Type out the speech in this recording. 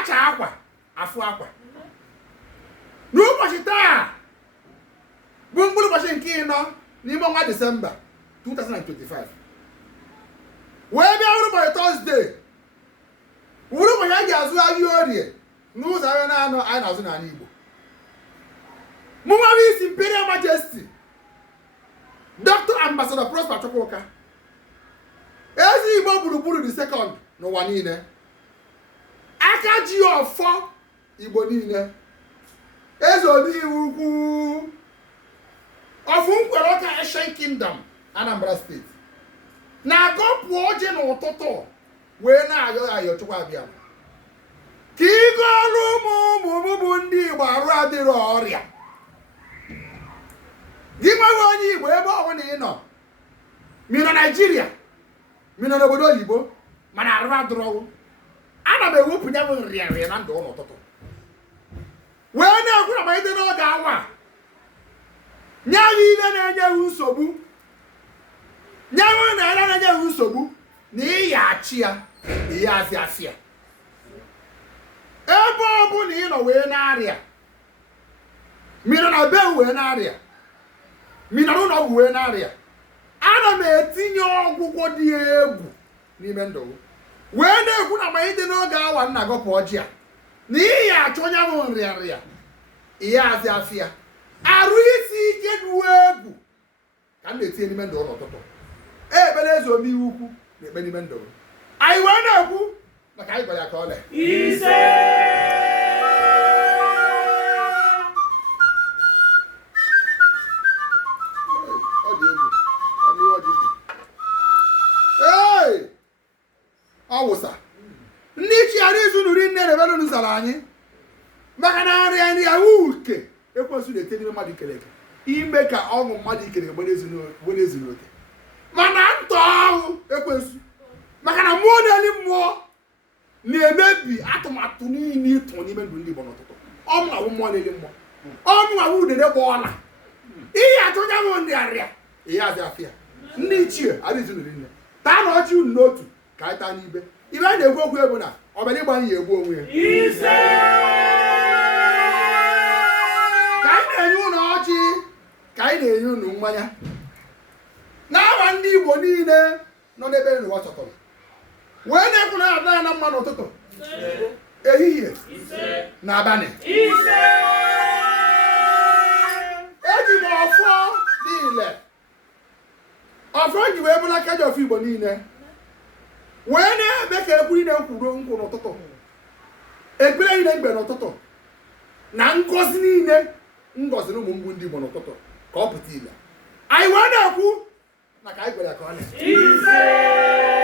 acha akwa afụ akwa n'ụbọchị taa bụ mkpụrụ ụbọchị nke ịnọ n'ime ọnwa Disemba 2025 wee bịa ụbọchị Tọzdee wuru ụbọchị a ga-azụ ahịa orie n'ụzọ ahịa na-anọ anyị na-azụ n'ala Igbo mụnwa isi Imperial Majesty Dr Amb Prosper Chukwuka ezi Igbo gburugburu the second n'ụwa niile Akajiofo Igbo niile eze odiwu ukwu ofu nkwere ọka Ancient Kingdom Anambra State na-agọpụ oje n'ụtụtụ wee na-ayọ ayọ Chukwu abịa ka ịga ọrụ ụmụ bụ ndị Igbo arụ adịrị ọrịa gị nwewe onye Igbo ebe ọbụla ị nọ ma ị nọ Naịjirịa ma ị nọ n'obodo oyibo mana arụ adịrọwụ ana m ewepụ ya bụ nrịanrịa na ndụ n'ụtụtụ wee na-ekwu na malite n'oge awa nyaghị ihe na-enyeghị nsogbu nyaghị na-enyeghị nsogbu na ịghachi ya ihe azị asị ya ebe ọbụla ị nọ wee na-arịa ma ị nọ na be wee na-arịa ma ị nọ n'ụlọ ọgwụ wee na-arịa ana m etinye ọgwụgwọ dị egwu n'ime ndụ wee na-ekwu na malite n'oge awa nna gọpụ ọjị a na ihe achọ onye ahụ nrịanrịa ihe azị afị ya arụ isi ike dị egwu ka m na-etinye n'ime ndụ n'ụtụtụ ekpere eze omeiwu ukwu na-ekpe n'ime ndụ anyị wee na-ekwu maka anyị gwara ya ka ọ lee ise ọwụsa ndị chighara izu nuri nne na-ebere nụzara anyị maka na nrịa nri ahụ uke ekwensu na-ete n'ime mmadụ ikere eke ime ka ọṅụ mmadụ ikere gbere ezuru oke mana ntọ ahụ ekwensu maka na mmụọ na-eli mmụọ na-emebi atụmatụ niile ịtụ n'ime ndụ ndị Igbo n'ụtụtụ ọmụnwawụ mmụọ na-eli mmụọ ọmụnwawụ udene gba ọla ihe achọ onye ahụ nrịarịa ihe azị afịa ndị ichie adịzi nuri nne taa na ọchị unu n'otu ka anyị taa n'ibe ibe a na-egwu okwu egwu na ọbara ịgba anyị ya egwu onwe ya ise ka anyị na-enye ụlọ ọchị ka anyị na-enye unu mmanya n'aha ndị Igbo niile nọ n'ebe n'ụwa chọtọrọ wee na-ekwu na ada ya na mma n'ụtụtụ ehihie na abalị eji m ọfọ niile ọfọ ji wee bụla Akajiofo Igbo niile wee na-eme ka ekwu ine nkwuru nkwụ n'ụtụtụ ekpere niile mgbe n'ụtụtụ na ngọzi niile ngọziri ụmụ mgbu ndị Igbo n'ụtụtụ ka ọ pụta ile anyị wee na-ekwu maka anyị gwara ya ka ọ na ise